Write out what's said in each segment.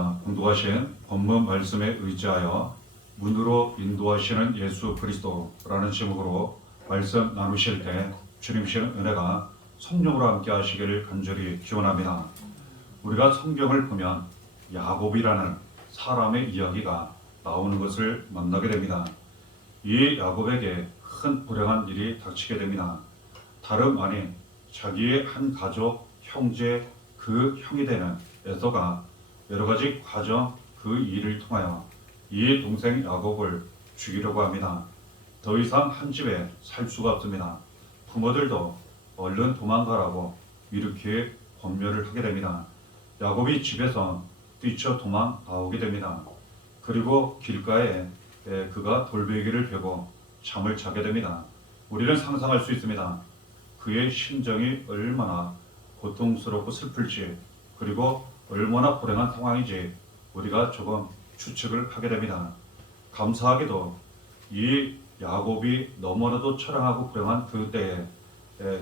있습니다. 공독하신 본문 말씀에 의지하여 문으로 인도하시는 예수 그리스도라는 제목으로 말씀 나누실 때 주님 주시는 은혜가 성령으로 함께 하시기를 간절히 기원합니다. 우리가 성경을 보면 야곱이라는 사람의 이야기가 나오는 것을 만나게 됩니다. 이 야곱에게 큰 불행한 일이 닥치게 됩니다. 다름 아닌 자기의 한 가족, 형제, 그 형이 되는 에서가 여러 가지 과정, 그 일을 통하여 이 동생 야곱을 죽이려고 합니다. 더 이상 한 집에 살 수가 없습니다. 부모들도 얼른 도망가라고 이렇게 권면을 하게 됩니다. 야곱이 집에서 뛰쳐 도망 나오게 됩니다. 그리고 길가에 그가 돌베개를 베고 잠을 자게 됩니다. 우리는 상상할 수 있습니다. 그의 심정이 얼마나 고통스럽고 슬플지, 그리고 얼마나 불행한 상황인지 우리가 조금 추측을 하게 됩니다. 감사하게도 이 야곱이 너무나도 처량하고 불행한 그때에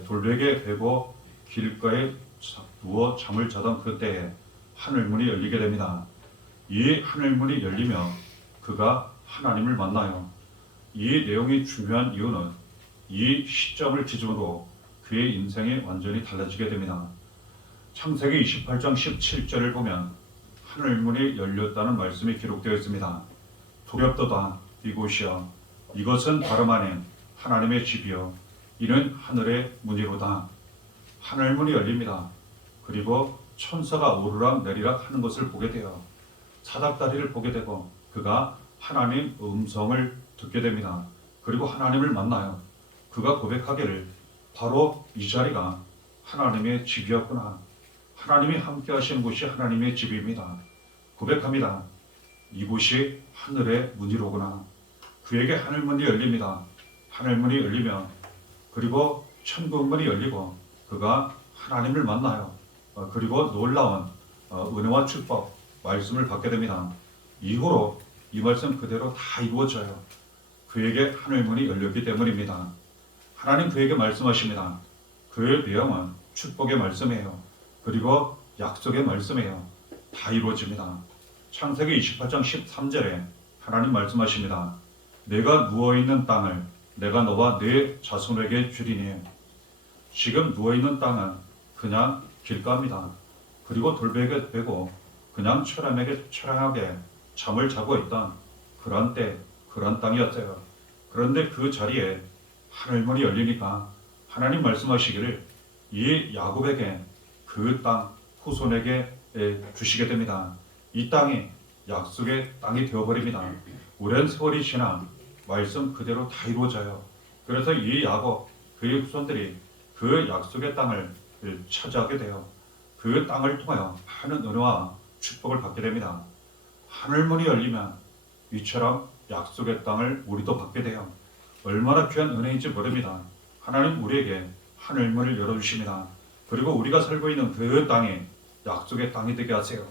돌베개 베고 길가에 누워 잠을 자던 그때에 하늘문이 열리게 됩니다. 이 하늘문이 열리며 그가 하나님을 만나요. 이 내용이 중요한 이유는 이 시점을 기준으로 그의 인생이 완전히 달라지게 됩니다. 창세기 28장 17절을 보면 하늘문이 열렸다는 말씀이 기록되어 있습니다. 두렵도다 이곳이여, 이것은 다름 아닌 하나님의 집이요 이는 하늘의 문이로다. 하늘문이 열립니다. 그리고 천사가 오르락 내리락 하는 것을 보게 돼요. 사닥다리를 보게 되고 그가 하나님 음성을 듣게 됩니다. 그리고 하나님을 만나요. 그가 고백하기를 바로 이 자리가 하나님의 집이었구나. 하나님이 함께 하시는 곳이 하나님의 집입니다. 고백합니다. 이곳이 하늘의 문이로구나. 그에게 하늘문이 열립니다. 하늘문이 열리면 그리고 천국문이 열리고 그가 하나님을 만나요. 그리고 놀라운 은혜와 축복, 말씀을 받게 됩니다. 이후로 이 말씀 그대로 다 이루어져요. 그에게 하늘문이 열렸기 때문입니다. 하나님 그에게 말씀하십니다. 그의 내용은 축복의 말씀이에요. 그리고 약속의 말씀이에요. 다 이루어집니다. 창세기 28장 13절에 하나님 말씀하십니다. 내가 누워있는 땅을 내가 너와 네 자손에게 주리니. 지금 누워있는 땅은 그냥 길가입니다. 그리고 돌베개 베고 그냥 처량하게 잠을 자고 있던 그런 때, 그런 땅이었어요. 그런데 그 자리에 하늘문이 열리니까 하나님 말씀하시기를 이 야곱에게 그 땅 후손에게 주시게 됩니다. 이 땅이 약속의 땅이 되어버립니다. 오랜 세월이 지나 말씀 그대로 다 이루어져요. 그래서 이 야곱, 그의 후손들이 그 약속의 땅을 차지하게 돼요. 그 땅을 통하여 많은 은혜와 축복을 받게 됩니다. 하늘문이 열리면 이처럼 약속의 땅을 우리도 받게 돼요. 얼마나 귀한 은혜인지 모릅니다. 하나님 우리에게 하늘문을 열어주십니다. 그리고 우리가 살고 있는 그 땅이 약속의 땅이 되게 하세요.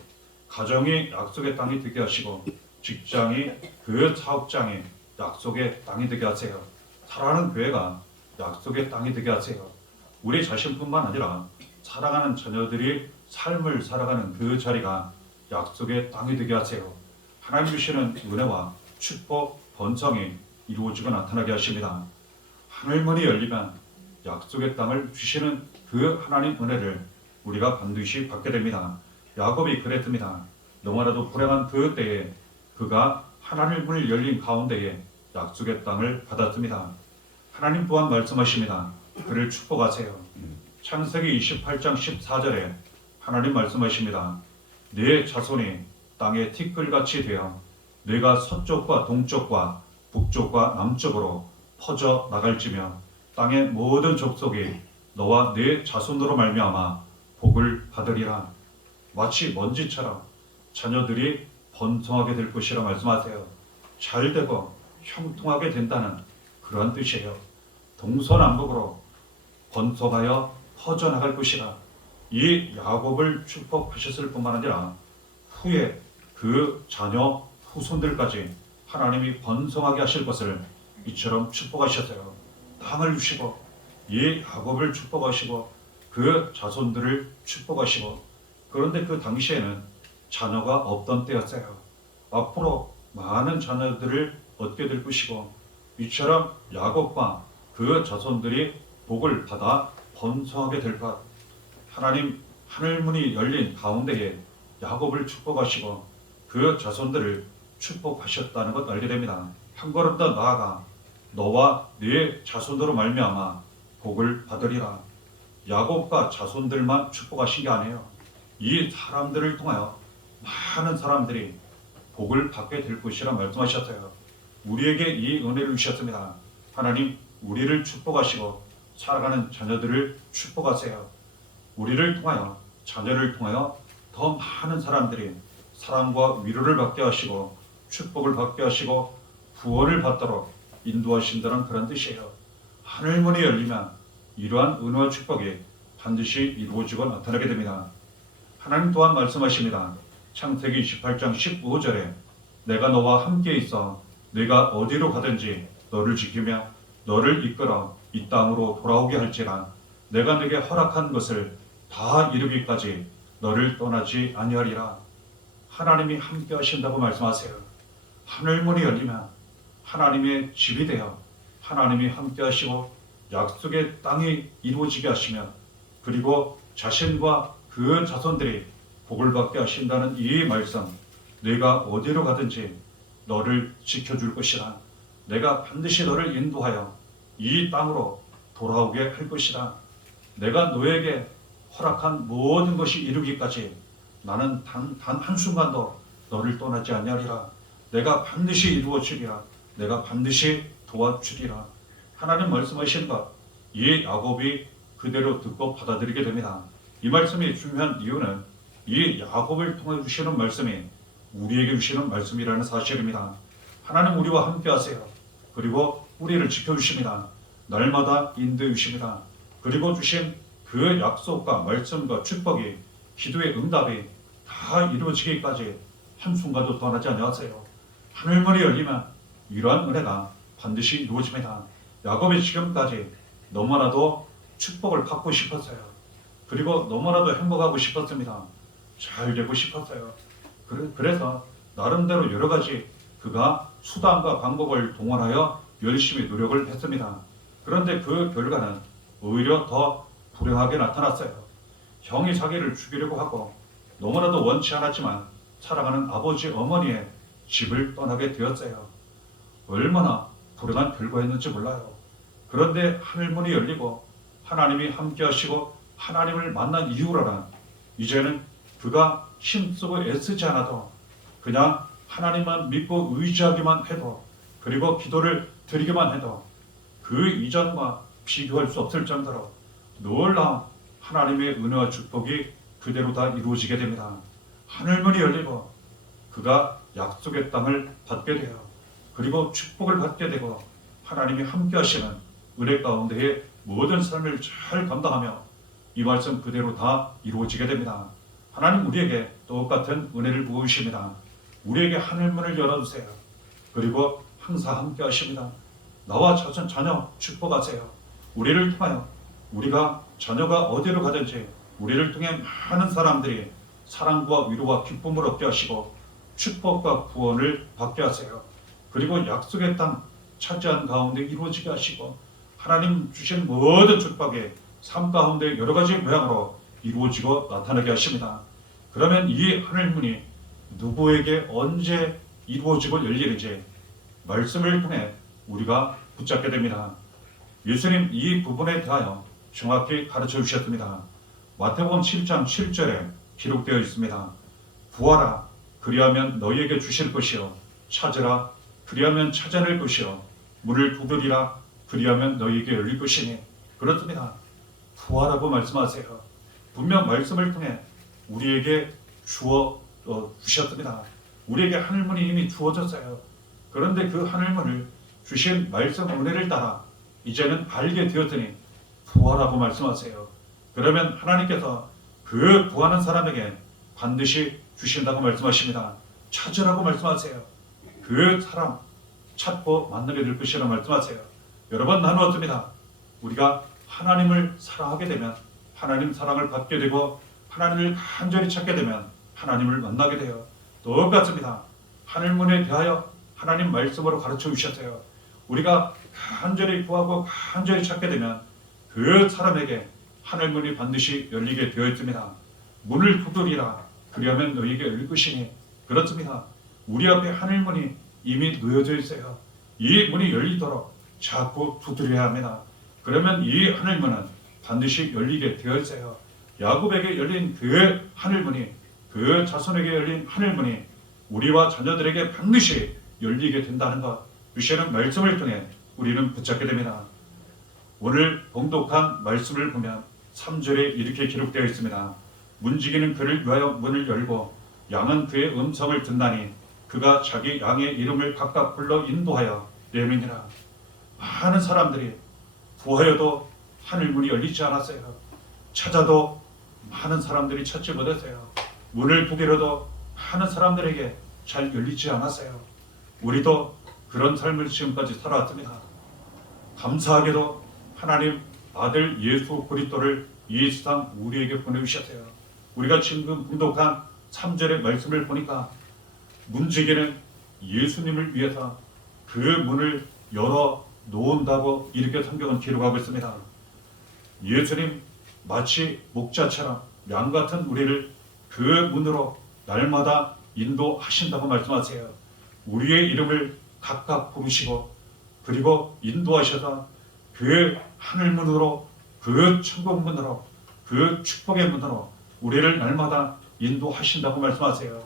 가정이 약속의 땅이 되게 하시고 직장이 그 사업장이 약속의 땅이 되게 하세요. 살아가는 교회가 약속의 땅이 되게 하세요. 우리 자신뿐만 아니라 살아가는 자녀들이 삶을 살아가는 그 자리가 약속의 땅이 되게 하세요. 하나님 주시는 은혜와 축복, 번성이 이루어지고 나타나게 하십니다. 하늘문이 열리면 약속의 땅을 주시는 그 하나님 은혜를 우리가 반드시 받게 됩니다. 야곱이 그랬습니다. 너무나도 불행한 그 때에 그가 하늘문을 열린 가운데에 약속의 땅을 받았습니다. 하나님 또한 말씀하십니다. 그를 축복하세요. 창세기 28장 14절에 하나님 말씀하십니다. 네 자손이 땅의 티끌같이 되어 내가 서쪽과 동쪽과 북쪽과 남쪽으로 퍼져 나갈지며 땅의 모든 족속이 너와 네 자손으로 말미암아 복을 받으리라. 마치 먼지처럼 자녀들이 번성하게 될 것이라 말씀하세요. 잘 되고 형통하게 된다는 그러한 뜻이에요. 동서남북으로 번성하여 퍼져나갈 것이라. 이 야곱을 축복하셨을 뿐만 아니라 후에 그 자녀 후손들까지 하나님이 번성하게 하실 것을 이처럼 축복하셨어요. 땅을 주시고 이 야곱을 축복하시고 그 자손들을 축복하시고. 그런데 그 당시에는 자녀가 없던 때였어요. 앞으로 많은 자녀들을 얻게 될 것이고 이처럼 야곱과 그 자손들이 복을 받아 번성하게 될 것. 하나님 하늘문이 열린 가운데에 야곱을 축복하시고 그 자손들을 축복하셨다는 것 알게 됩니다. 한 걸음 더 나아가 너와 네 자손으로 말미암아 복을 받으리라. 야곱과 자손들만 축복하신 게 아니에요. 이 사람들을 통하여 많은 사람들이 복을 받게 될 것이라 말씀하셨어요. 우리에게 이 은혜를 주셨습니다. 하나님 우리를 축복하시고 살아가는 자녀들을 축복하세요. 우리를 통하여 자녀를 통하여 더 많은 사람들이 사랑과 위로를 받게 하시고 축복을 받게 하시고 구원을 받도록 인도하신다는 그런 뜻이에요. 하늘문이 열리면 이러한 은혜와 축복이 반드시 이루어지고 나타나게 됩니다. 하나님 또한 말씀하십니다. 창세기 28장 15절에 내가 너와 함께 있어 내가 어디로 가든지 너를 지키며 너를 이끌어 이 땅으로 돌아오게 할지라 내가 네게 허락한 것을 다 이루기까지 너를 떠나지 아니하리라. 하나님이 함께 하신다고 말씀하세요. 하늘문이 열리면 하나님의 집이 되어 하나님이 함께 하시고 약속의 땅이 이루어지게 하시며 그리고 자신과 그 자손들이 복을 받게 하신다는 이 말씀, 내가 어디로 가든지 너를 지켜줄 것이라. 내가 반드시 너를 인도하여 이 땅으로 돌아오게 할 것이라. 내가 너에게 허락한 모든 것이 이루기까지 나는 단 한순간도 너를 떠나지 아니하리라. 내가 반드시 이루어 주리라. 내가 반드시 도와주리라. 하나님 말씀하신 것, 이 야곱이 그대로 듣고 받아들이게 됩니다. 이 말씀이 중요한 이유는 이 야곱을 통해 주시는 말씀이 우리에게 주시는 말씀이라는 사실입니다. 하나님 우리와 함께 하세요. 그리고 우리를 지켜주십니다. 날마다 인도해 주십니다. 그리고 주신 그 약속과 말씀과 축복이 기도의 응답이 다 이루어지기까지 한순간도 떠나지 아니하세요. 하늘문이 열리면 이러한 은혜가 반드시 이루어집니다. 야곱이 지금까지 너무나도 축복을 받고 싶었어요. 그리고 너무나도 행복하고 싶었습니다. 잘 되고 싶었어요. 그래서 나름대로 여러 가지 그가 수단과 방법을 동원하여 열심히 노력을 했습니다. 그런데 그 결과는 오히려 더 불행하게 나타났어요. 형이 자기를 죽이려고 하고 너무나도 원치 않았지만 사랑하는 아버지 어머니의 집을 떠나게 되었어요. 얼마나 불행한 결과였는지 몰라요. 그런데 하늘문이 열리고 하나님이 함께 하시고 하나님을 만난 이후로는 이제는 그가 힘쓰고 애쓰지 않아도 그냥 하나님만 믿고 의지하기만 해도 그리고 기도를 드리기만 해도 그 이전과 비교할 수 없을 정도로 놀라운 하나님의 은혜와 축복이 그대로 다 이루어지게 됩니다. 하늘문이 열리고 그가 약속의 땅을 받게 돼요. 그리고 축복을 받게 되고 하나님이 함께 하시는 은혜 가운데에 모든 삶을 잘 감당하며 이 말씀 그대로 다 이루어지게 됩니다. 하나님 우리에게 똑같은 은혜를 부으십니다. 우리에게 하늘문을 열어주세요. 그리고 항상 함께 하십니다. 나와 자녀 축복하세요. 우리를 통하여 우리가 자녀가 어디로 가든지 우리를 통해 많은 사람들이 사랑과 위로와 기쁨을 얻게 하시고 축복과 구원을 받게 하세요. 그리고 약속의 땅 차지한 가운데 이루어지게 하시고 하나님 주신 모든 축복이 삶 가운데 여러 가지 모양으로 이루어지고 나타나게 하십니다. 그러면 이 하늘문이 누구에게 언제 이루어지고 열리는지 말씀을 통해 우리가 붙잡게 됩니다. 예수님 이 부분에 대하여 정확히 가르쳐 주셨습니다. 마태복음 7장 7절에 기록되어 있습니다. 구하라 그리하면 너희에게 주실 것이요 찾으라 그리하면 찾아낼 것이요 문을 두드리라 그리하면 너희에게 열릴 것이니. 그렇습니다. 구하라고 말씀하세요. 분명 말씀을 통해 우리에게 주셨습니다. 우리에게 하늘문이 이미 주어졌어요. 그런데 그 하늘문을 주신 말씀 은혜를 따라 이제는 알게 되었더니 구하라고 말씀하세요. 그러면 하나님께서 그 구하는 사람에게 반드시 주신다고 말씀하십니다. 찾으라고 말씀하세요. 그 사람 찾고 만나게 될 것이라 말씀하세요. 여러 번 나누었습니다. 우리가 하나님을 사랑하게 되면 하나님 사랑을 받게 되고 하나님을 간절히 찾게 되면 하나님을 만나게 되어 똑같습니다. 하늘문에 대하여 하나님 말씀으로 가르쳐 주셨어요. 우리가 간절히 구하고 간절히 찾게 되면 그 사람에게 하늘문이 반드시 열리게 되어 있습니다. 문을 두드리라 그리하면 너희에게 열릴 것이니 그렇습니다. 우리 앞에 하늘문이 이미 놓여져 있어요. 이 문이 열리도록 자꾸 두드려야 합니다. 그러면 이 하늘문은 반드시 열리게 되어 있어요. 야곱에게 열린 그 하늘문이, 그 자손에게 열린 하늘문이 우리와 자녀들에게 반드시 열리게 된다는 것, 주시는 말씀을 통해 우리는 붙잡게 됩니다. 오늘 봉독한 말씀을 보면 3절에 이렇게 기록되어 있습니다. 문지기는 그를 위하여 문을 열고 양은 그의 음성을 듣나니 그가 자기 양의 이름을 각각 불러 인도하여 내미니라. 많은 사람들이 구하여도 하늘문이 열리지 않았어요. 찾아도 많은 사람들이 찾지 못했어요. 문을 두드려도 많은 사람들에게 잘 열리지 않았어요. 우리도 그런 삶을 지금까지 살아왔습니다. 감사하게도 하나님 아들 예수 그리스도를 이 세상 우리에게 보내주셨어요. 우리가 지금 봉독한 3절의 말씀을 보니까 문지기는 예수님을 위해서 그 문을 열어 놓은다고 이렇게 성경은 기록하고 있습니다. 예수님 마치 목자처럼 양 같은 우리를 그 문으로 날마다 인도하신다고 말씀하세요. 우리의 이름을 각각 부르시고 그리고 인도하셔서 그 하늘문으로, 그 천국문으로, 그 축복의 문으로 우리를 날마다 인도하신다고 말씀하세요.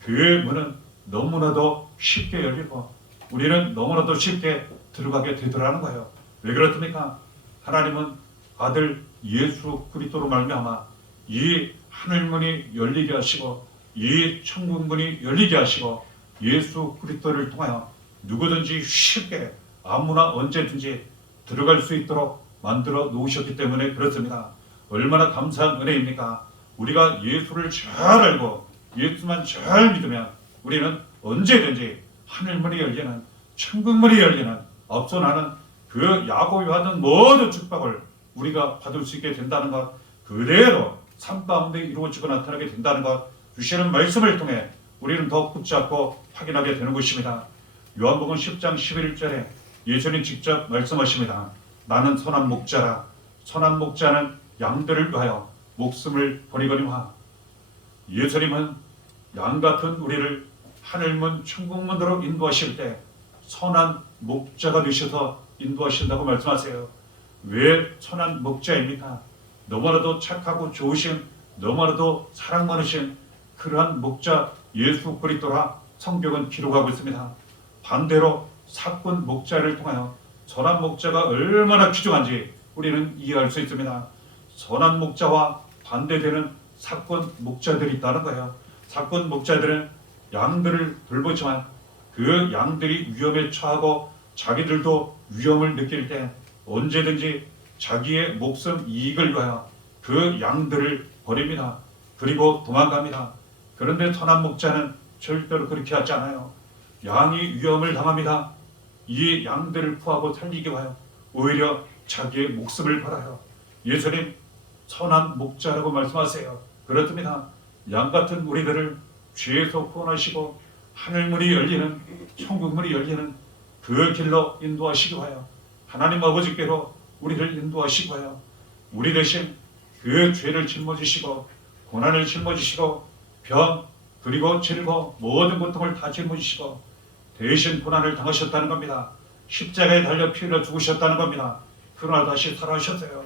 그 문은 너무나도 쉽게 열리고 우리는 너무나도 쉽게 들어가게 되더라는 거예요. 왜 그렇습니까? 하나님은 아들 예수 그리스도로 말미암아 이 하늘문이 열리게 하시고 이 천국문이 열리게 하시고 예수 그리스도를 통하여 누구든지 쉽게 아무나 언제든지 들어갈 수 있도록 만들어 놓으셨기 때문에 그렇습니다. 얼마나 감사한 은혜입니까? 우리가 예수를 잘 알고 예수만 잘 믿으면 우리는 언제든지 하늘문이 열리는, 천국문이 열리는, 앞서 나는 그 야곱이 받은 모든 축복을 우리가 받을 수 있게 된다는 것, 그대로 삶 가운데 이루어지고 나타나게 된다는 것, 주시는 말씀을 통해 우리는 더 붙잡고 확인하게 되는 것입니다. 요한복음 10장 11절에 예수님 직접 말씀하십니다. 나는 선한 목자라. 선한 목자는 양들을 위하여 목숨을 버리거니와. 예수님은 양 같은 우리를 하늘문 천국문으로 인도하실 때 선한 목자가 되셔서 인도하신다고 말씀하세요. 왜 선한 목자입니까? 너무나도 착하고 좋으신, 너무나도 사랑 많으신 그러한 목자 예수 그리스도라 성경은 기록하고 있습니다. 반대로 사꾼 목자를 통하여 선한 목자가 얼마나 귀중한지 우리는 이해할 수 있습니다. 선한 목자와 반대되는 사꾼 목자들이 있다는 거예요. 사꾼 목자들은 양들을 돌보지만 그 양들이 위험에 처하고 자기들도 위험을 느낄 때 언제든지 자기의 목숨 이익을 위하여 그 양들을 버립니다. 그리고 도망갑니다. 그런데 선한 목자는 절대로 그렇게 하지 않아요. 양이 위험을 당합니다. 이 양들을 구하고 살리기 위하여 오히려 자기의 목숨을 걸어요. 예수님 선한 목자라고 말씀하세요. 그렇습니다. 양 같은 우리들을 죄에서 구원하시고 하늘문이 열리는, 천국문이 열리는 그 길로 인도하시기 위하여 하나님 아버지께로 우리를 인도하시기 위하여 우리 대신 그 죄를 짊어지시고 고난을 짊어지시고 병 그리고 질고 모든 고통을 다 짊어지시고 대신 고난을 당하셨다는 겁니다. 십자가에 달려 피 흘려 죽으셨다는 겁니다. 그러나 다시 살아나셨어요.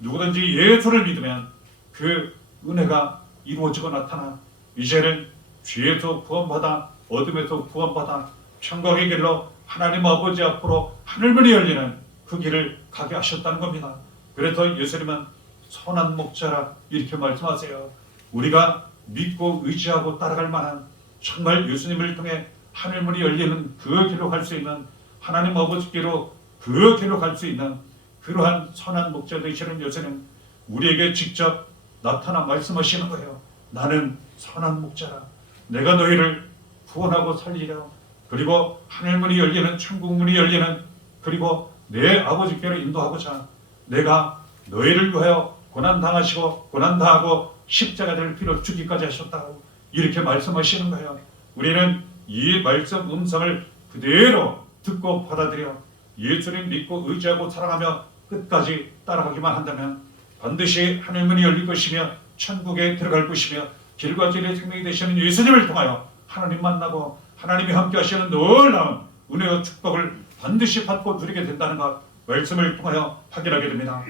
누구든지 예수를 믿으면 그 은혜가 이루어지고 나타나 이제는 죄에서 구원받아 어둠에서 구원받아 천국의 길로 하나님 아버지 앞으로 하늘문이 열리는 그 길을 가게 하셨다는 겁니다. 그래서 예수님은 선한 목자라 이렇게 말씀하세요. 우리가 믿고 의지하고 따라갈 만한 정말 예수님을 통해 하늘문이 열리는 그 길로 갈 수 있는 하나님 아버지께로 그 길로 갈 수 있는 그러한 선한 목자 되시는 예수님 우리에게 직접 나타나 말씀하시는 거예요. 나는 선한 목자라. 내가 너희를 구원하고 살리려 그리고 하늘문이 열리는 천국문이 열리는 그리고 내 아버지께로 인도하고자 내가 너희를 위하여 고난당하시고 고난당하고 십자가 될 피로 죽기까지 하셨다고 이렇게 말씀하시는 거예요. 우리는 이 말씀 음성을 그대로 듣고 받아들여 예수님 믿고 의지하고 사랑하며 끝까지 따라가기만 한다면 반드시 하늘문이 열릴 것이며 천국에 들어갈 것이며 길과 진리의 생명이 되시는 예수님을 통하여 하나님 만나고 하나님이 함께 하시는 놀라운 은혜와 축복을 반드시 받고 누리게 된다는 것 말씀을 통하여 확인하게 됩니다.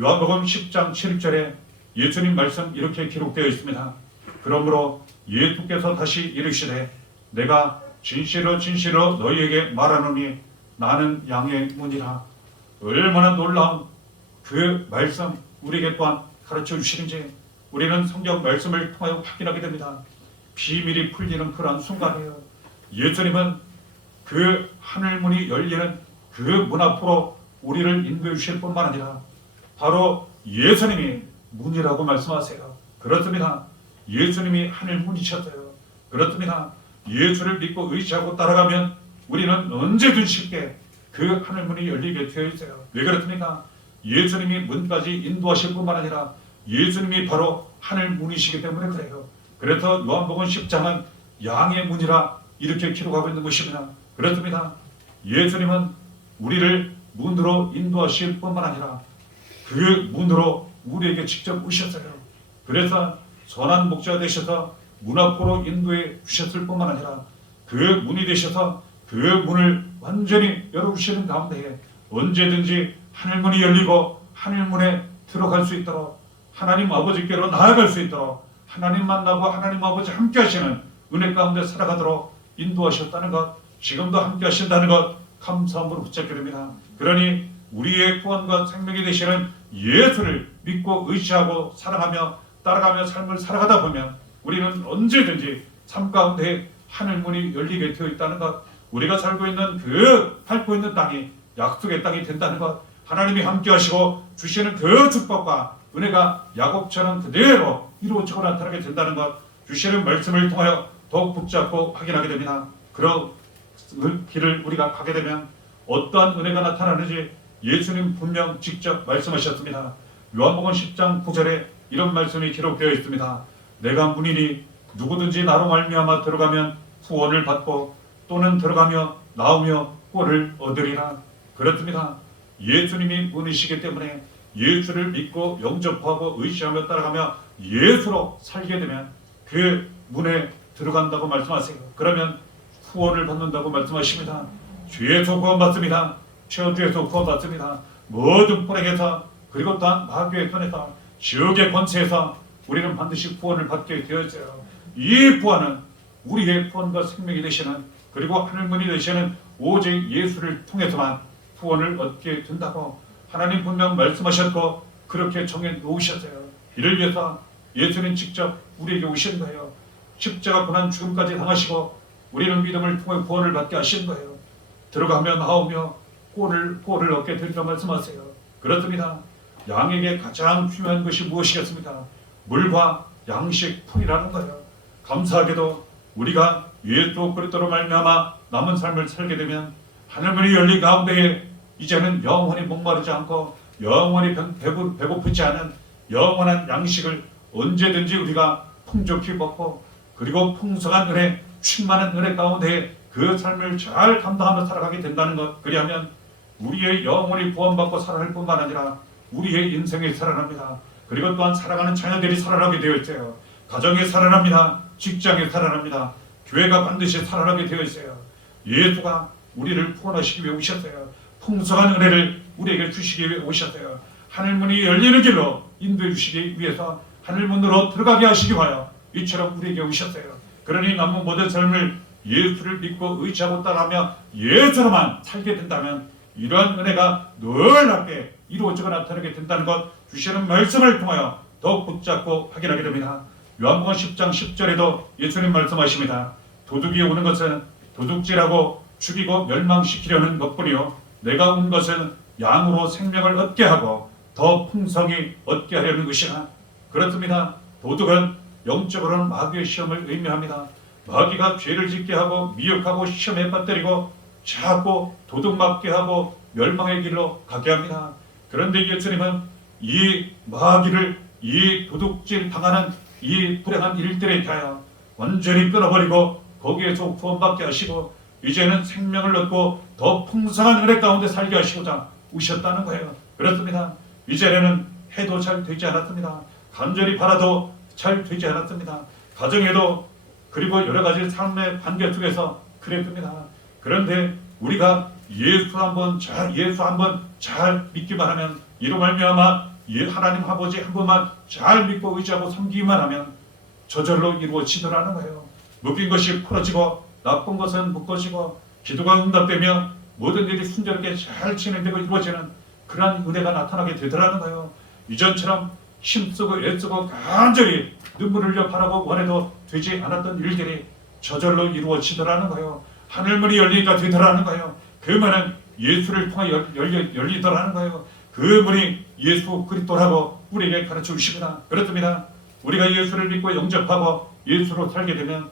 요한복음 10장 7절에 예수님 말씀 이렇게 기록되어 있습니다. 그러므로 예수께서 다시 이르시되 내가 진실로 진실로 너희에게 말하노니 나는 양의 문이라. 얼마나 놀라운 그 말씀 우리에게 또한 가르쳐 주시는지 우리는 성경 말씀을 통하여 확인하게 됩니다. 비밀이 풀리는 그러한 순간이에요. 예수님은 그 하늘문이 열리는 그 문 앞으로 우리를 인도해 주실 뿐만 아니라 바로 예수님이 문이라고 말씀하세요. 그렇습니다. 예수님이 하늘문이셨어요. 그렇습니다. 예수를 믿고 의지하고 따라가면 우리는 언제든 쉽게 그 하늘문이 열리게 되어 있어요. 왜 그렇습니까? 예수님이 문까지 인도하실 뿐만 아니라 예수님이 바로 하늘문이시기 때문에 그래요. 그래서 요한복음 10장은 양의 문이라 이렇게 기록하고 있는 것입니다. 그렇습니다. 예수님은 우리를 문으로 인도하실 뿐만 아니라 그 문으로 우리에게 직접 오셨어요. 그래서 선한 목자가 되셔서 문 앞으로 인도해 주셨을 뿐만 아니라 그 문이 되셔서 그 문을 완전히 열어주시는 가운데에 언제든지 하늘문이 열리고 하늘문에 들어갈 수 있도록 하나님 아버지께로 나아갈 수 있도록 하나님 만나고 하나님 아버지 함께 하시는 은혜 가운데 살아가도록 인도하셨다는 것, 지금도 함께 하신다는 것 감사함으로 붙잡게 됩니다. 그러니 우리의 구원과 생명이 되시는 예수를 믿고 의지하고 사랑하며 따라가며 삶을 살아가다 보면 우리는 언제든지 삶 가운데 하늘문이 열리게 되어 있다는 것, 우리가 살고 있는 그 밟고 있는 땅이 약속의 땅이 된다는 것, 하나님이 함께 하시고 주시는 그 축복과 은혜가 야곱처럼 그대로 이루어지고 나타나게 된다는 것, 주시는 말씀을 통하여 더욱 붙잡고 확인하게 됩니다. 그런 길을 우리가 가게 되면 어떠한 은혜가 나타나는지 예수님 분명 직접 말씀하셨습니다. 요한복음 10장 9절에 이런 말씀이 기록되어 있습니다. 내가 문이니 누구든지 나로 말미암아 들어가면 구원을 받고 또는 들어가며 나오며 꼴을 얻으리라. 그렇습니다. 예수님이 문이시기 때문에 예수를 믿고 영접하고 의지하며 따라가며 예수로 살게 되면 그 문에 들어간다고 말씀하세요. 그러면 후원을 받는다고 말씀하십니다. 죄에서 구원받습니다. 저주에서 구원받습니다. 모든 불행에서 그리고 또한 마귀의 손에서 지옥의 권세에서 우리는 반드시 구원을 받게 되었어요. 이 구원은 우리의 구원과 생명이 되시는 그리고 하늘문이 되시는 오직 예수를 통해서만 구원을 얻게 된다고 하나님 분명 말씀하셨고 그렇게 정해 놓으셨어요. 이를 위해서 예수는 직접 우리에게 오신 거예요. 십자가 고난 죽음까지 당하시고 우리는 믿음을 통해 구원을 받게 하신 거예요. 들어가며 나오며 꼴을 얻게 된다고 말씀하세요. 그렇습니다. 양에게 가장 중요한 것이 무엇이겠습니까? 물과 양식, 풀이라는 거예요. 감사하게도 우리가 예수 그리스도로 말미암아 남은 삶을 살게 되면 하늘문이 열린 가운데에 이제는 영원히 목마르지 않고 영원히 배고프지 않은 영원한 양식을 언제든지 우리가 풍족히 먹고 그리고 풍성한 은혜, 충만한 은혜 가운데 그 삶을 잘 감당하며 살아가게 된다는 것. 그리하면 우리의 영혼이 구원받고 살아날 뿐만 아니라 우리의 인생이 살아납니다. 그리고 또한 살아가는 자녀들이 살아나게 되어 있어요. 가정이 살아납니다. 직장이 살아납니다. 교회가 반드시 살아나게 되어 있어요. 예수가 우리를 구원하시기 위해 오셨어요. 풍성한 은혜를 우리에게 주시기 위해 오셨어요. 하늘문이 열리는 길로 인도해 주시기 위해서 하늘문으로 들어가게 하시기 위하여 이처럼 우리에게 오셨어요. 그러니 남은 모든 삶을 예수를 믿고 의지하고 따라하며 예수로만 살게 된다면 이러한 은혜가 놀랍게 이루어지고 나타나게 된다는 것 주시는 말씀을 통하여 더욱 붙잡고 확인하게 됩니다. 요한복음 10장 10절에도 예수님 말씀하십니다. 도둑이 오는 것은 도둑질하고 죽이고 멸망시키려는 것뿐이요 내가 온 것은 양으로 생명을 얻게 하고 더 풍성히 얻게 하려는 것이라. 그렇습니다. 도둑은 영적으로는 마귀의 시험을 의미합니다. 마귀가 죄를 짓게 하고 미혹하고 시험에 빠뜨리고 자꾸 도둑맞게 하고 멸망의 길로 가게 합니다. 그런데 예수님은 이 마귀를 이 도둑질 당하는 이 불행한 일들에 대하여 완전히 끊어버리고 거기에서 구원받게 하시고 이제는 생명을 얻고 더 풍성한 은혜 가운데 살게 하시고자 오셨다는 거예요. 그렇습니다. 이제는 해도 잘 되지 않았습니다. 간절히 바라도 잘 되지 않았습니다. 가정에도 그리고 여러 가지 삶의 관계 속에서 그랬습니다. 그런데 우리가 예수 한번 잘 믿기만 하면 이로 말미암아 하나님 아버지 한 분만 잘 믿고 의지하고 섬기기만 하면 저절로 이루어지더라는 거예요. 묶인 것이 풀어지고 나쁜 것은 묶어지고 기도가 응답되며 모든 일이 순조롭게 잘 진행되고 이루어지는 그러한 은혜가 나타나게 되더라는 거예요. 이전처럼 힘쓰고 애쓰고 간절히 눈물을 흘려 바라고 원해도 되지 않았던 일들이 저절로 이루어지더라는 거예요. 하늘문이 열리니까 되더라는 거예요. 그 문은 예수를 통해 열리더라는 거예요. 그 문이 예수 그리스도라고 우리에게 가르쳐 주십니다. 그렇습니다. 우리가 예수를 믿고 영접하고 예수로 살게 되면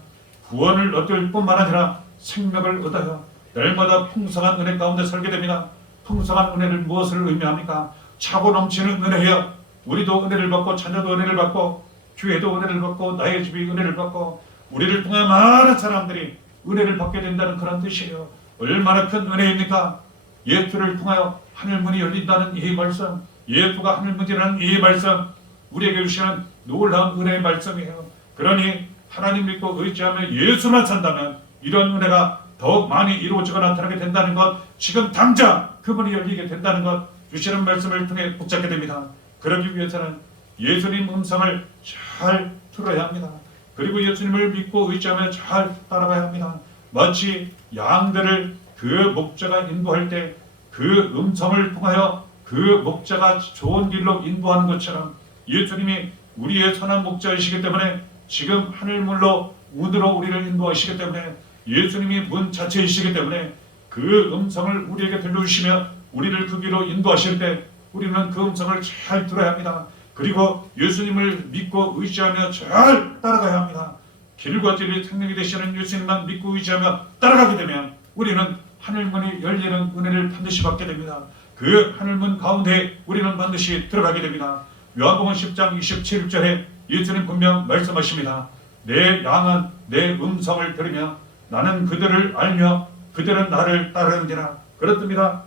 구원을 얻을 뿐만 아니라 생명을 얻어요. 날마다 풍성한 은혜 가운데 살게 됩니다. 풍성한 은혜를 무엇을 의미합니까? 차고 넘치는 은혜요. 우리도 은혜를 받고 자녀도 은혜를 받고 교회도 은혜를 받고 나의 집이 은혜를 받고 우리를 통해 많은 사람들이 은혜를 받게 된다는 그런 뜻이에요. 얼마나 큰 은혜입니까? 예수를 통하여 하늘문이 열린다는 이 말씀, 예수가 하늘문이라는 이 말씀, 우리에게 주시는 놀라운 은혜의 말씀이에요. 그러니 하나님 믿고 의지하며 예수만 산다면 이런 은혜가 더욱 많이 이루어지고 나타나게 된다는 것, 지금 당장 그분이 열리게 된다는 것 주시는 말씀을 통해 붙잡게 됩니다. 그러기 위해서는 예수님 음성을 잘 들어야 합니다. 그리고 예수님을 믿고 의지하며 잘 따라가야 합니다. 마치 양들을 그 목자가 인도할 때 그 음성을 통하여 그 목자가 좋은 길로 인도하는 것처럼 예수님이 우리의 선한 목자이시기 때문에 지금 하늘문으로 문으로 우리를 인도하시기 때문에 예수님이 문 자체이시기 때문에 그 음성을 우리에게 들려주시며 우리를 그 길로 인도하실 때 우리는 그 음성을 잘 들어야 합니다. 그리고 예수님을 믿고 의지하며 잘 따라가야 합니다. 길과 진리 생명이 되시는 예수님만 믿고 의지하며 따라가게 되면 우리는 하늘문이 열리는 은혜를 반드시 받게 됩니다. 그 하늘문 가운데 우리는 반드시 들어가게 됩니다. 요한복음 10장 27절에 예수님 분명 말씀하십니다. 내 양은 내 음성을 들으며 나는 그들을 알며 그들은 나를 따르느니라. 그렇습니다.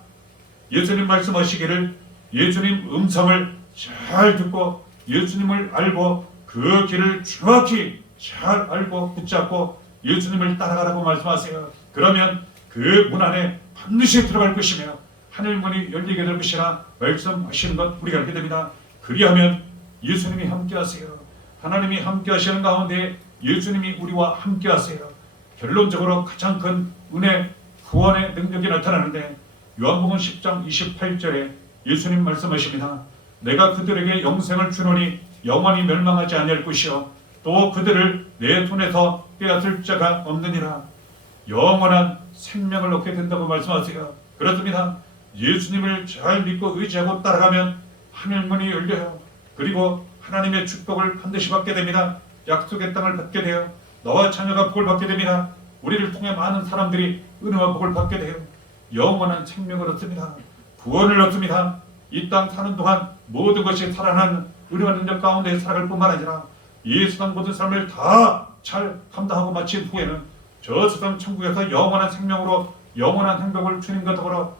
예수님 말씀하시기를 예수님 음성을 잘 듣고 예수님을 알고 그 길을 정확히 잘 알고 붙잡고 예수님을 따라가라고 말씀하세요. 그러면 그 문 안에 반드시 들어갈 것이며 하늘문이 열리게 될 것이라 말씀하시는 것 우리가 알게 됩니다. 그리하면 예수님이 함께 하세요. 하나님이 함께 하시는 가운데 예수님이 우리와 함께 하세요. 결론적으로 가장 큰 은혜, 구원의 능력이 나타나는데 요한복음 10장 28절에 예수님 말씀하십니다. 내가 그들에게 영생을 주노니 영원히 멸망하지 아니할 것이요 또 그들을 내 손에서 빼앗을 자가 없느니라. 영원한 생명을 얻게 된다고 말씀하세요. 그렇습니다. 예수님을 잘 믿고 의지하고 따라가면 하늘문이 열려요. 그리고 하나님의 축복을 반드시 받게 됩니다. 약속의 땅을 받게 돼요. 너와 자녀가 복을 받게 됩니다. 우리를 통해 많은 사람들이 은혜와 복을 받게 돼요. 영원한 생명을 얻습니다. 구원을 얻습니다. 이 땅 사는 동안 모든 것이 살아나는 은혜와 능력 가운데 살아갈 뿐만 아니라 이 세상 모든 삶을 다 잘 감당하고 마친 후에는 저 세상 천국에서 영원한 생명으로 영원한 행복을 주님과 더불어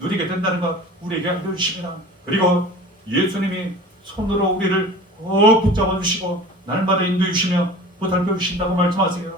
누리게 된다는 것 우리에게 알려주십니다. 그리고 예수님이 손으로 우리를 꼭 붙잡아 주시고 날마다 인도해 주시며 보살펴 주신다고 말씀하세요.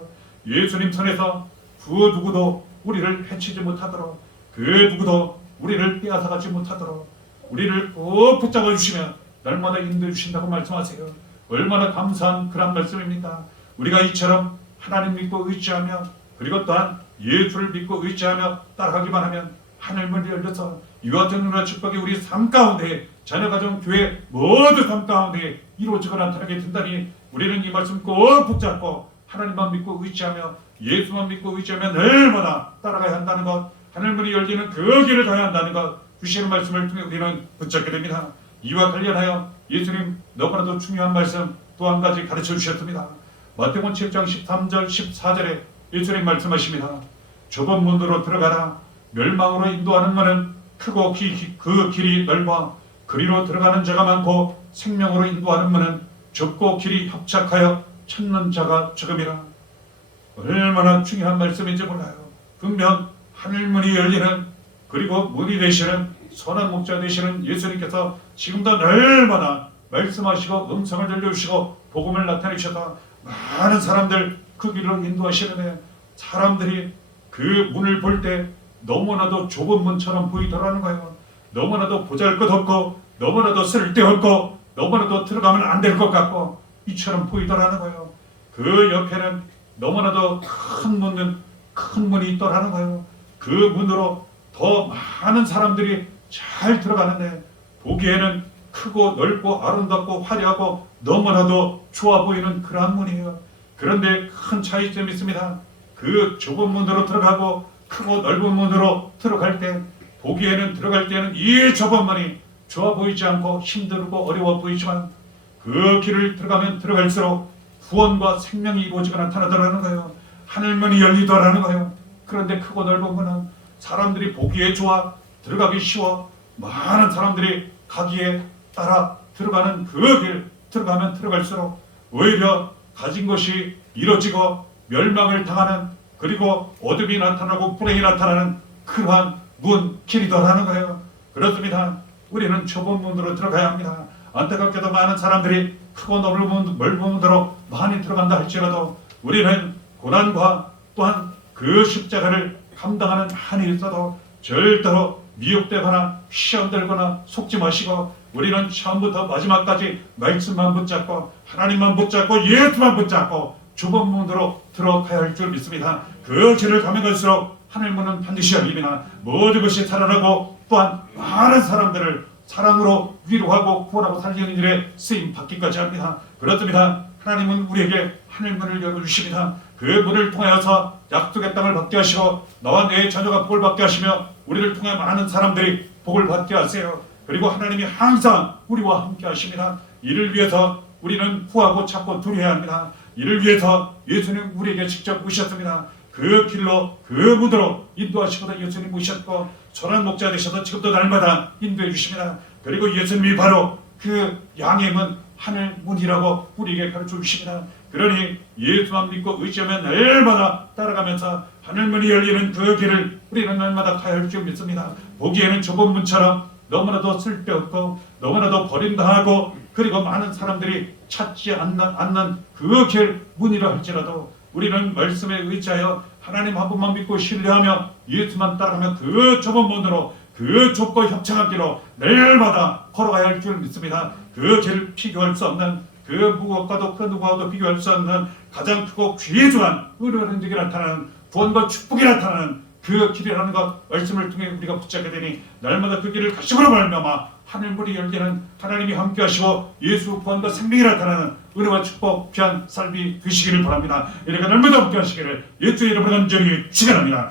예수님 손에서 그 누구도 우리를 해치지 못하도록 그 누구도 우리를 빼앗아가지 못하도록 우리를 꼭 붙잡아 주시며 날마다 인도해 주신다고 말씀하세요. 얼마나 감사한 그런 말씀입니까? 우리가 이처럼 하나님 믿고 의지하며 그리고 또한 예수를 믿고 의지하며 따라가기만 하면 하늘문이 열려서 이와 같은 은혜와 축복이 우리 삶 가운데 자녀 가정 교회 모든 삶 가운데 이루어지고 나타나게 된다니 우리는 이 말씀 꼭 붙잡고 하나님만 믿고 의지하며 예수만 믿고 의지하며 날마다 따라가야 한다는 것 하늘문이 열리는 그 길을 가야 한다는 것 주시는 말씀을 통해 우리는 붙잡게 됩니다. 이와 관련하여 예수님 너무나도 중요한 말씀 또 한 가지 가르쳐 주셨습니다. 마태복음 7장 13절 14절에 예수님 말씀하십니다. 좁은 문으로 들어가라. 멸망으로 인도하는 문은 크고 그 길이 넓어 그리로 들어가는 자가 많고 생명으로 인도하는 문은 좁고 길이 협착하여 찾는 자가 죽음이라. 얼마나 중요한 말씀인지 몰라요. 분명 하늘문이 열리는, 그리고 문이 되시는, 선한 목자 되시는 예수님께서 지금도 날마다 말씀하시고 음성을 들려주시고 복음을 나타내셔서 많은 사람들 그 길로 인도하시는데, 사람들이 그 문을 볼 때 너무나도 좁은 문처럼 보이더라는 거예요. 너무나도 보잘것없고, 너무나도 쓸데없고, 너무나도 들어가면 안 될 것 같고 이처럼 보이더라는 거예요. 그 옆에는 너무나도 큰 문이 있더라는 거예요. 그 문으로 더 많은 사람들이 잘 들어가는데, 보기에는 크고 넓고 아름답고 화려하고 너무나도 좋아 보이는 그러한 문이에요. 그런데 큰 차이점이 있습니다. 그 좁은 문으로 들어가고 크고 넓은 문으로 들어갈 때, 보기에는 들어갈 때는 이 좁은 문이 좋아 보이지 않고 힘들고 어려워 보이지만, 그 길을 들어가면 들어갈수록 구원과 생명이 이루어지고 나타나더라는 거예요. 하늘문이 열리더라는 거예요. 그런데 크고 넓은 문은 사람들이 보기에 좋아, 들어가기 쉬워, 많은 사람들이 가기에 따라 들어가는 그 길, 들어가면 들어갈수록 오히려 가진 것이 이뤄지고 멸망을 당하는, 그리고 어둠이 나타나고 불행이 나타나는 그러한 문, 길이더라는 거예요. 그렇습니다. 우리는 좁은 문으로 들어가야 합니다. 안타깝게도 많은 사람들이 크고 넓은 문으로 많이 들어간다 할지라도, 우리는 고난과 또한 그 십자가를 감당하는 한이 있어도 절대로 미혹되거나 시험 들거나 속지 마시고, 우리는 처음부터 마지막까지 말씀만 붙잡고 하나님만 붙잡고 예수만 붙잡고 좁은 문으로 들어가야 할 줄 믿습니다. 그 길을 가면 갈수록 하늘문은 반드시 열립니다. 모든 것이 살아나고, 또한 많은 사람들을 사랑으로 위로하고 구원하고 살리는 일에 쓰임 받기까지 합니다. 그렇습니다. 하나님은 우리에게 하늘문을 열어주십니다. 그 문을 통하여서 약속의 땅을 받게 하시고, 나와 내 자녀가 복을 받게 하시며, 우리를 통해 많은 사람들이 복을 받게 하세요. 그리고 하나님이 항상 우리와 함께 하십니다. 이를 위해서 우리는 구하고 찾고 두려워야 합니다. 이를 위해서 예수님 우리에게 직접 오셨습니다. 그 길로, 그 문으로 인도하시고도 예수님 오셨고, 선한 목자 되셔서 지금도 날마다 인도해 주십니다. 그리고 예수님이 바로 그 양의 문, 하늘 문이라고 우리에게 가르쳐 주십니다. 그러니 예수만 믿고 의지하면 날마다 따라가면서 하늘문이 열리는 그 길을 우리는 날마다 가야 할 줄 믿습니다. 보기에는 좁은 문처럼 너무나도 쓸데없고, 너무나도 버림당하고, 그리고 많은 사람들이 찾지 않는 그 길, 문이라 할지라도, 우리는 말씀에 의지하여 하나님 한 분만 믿고 신뢰하며 예수만 따라가면 그 좁은 문으로, 그 좁고 협착한 길로 날마다 걸어가야 할 줄 믿습니다. 그 길을 비교할 수 없는, 그 무엇과도 그 누구와도 비교할 수 없는 가장 크고 귀중한 은혜의 흔적이 나타나는, 구원과 축복이 나타나는 그 길이라는 것, 말씀을 통해 우리가 붙잡게 되니 날마다 그 길을 가심으로 말미암아 하늘문이 열리는, 하나님이 함께 하시고 예수 구원과 생명이 나타나는 은혜와 축복, 귀한 삶이 되시기를 바랍니다. 이렇게 날마다 함께 하시기를 예수의 이름으로 간절히 축원합니다.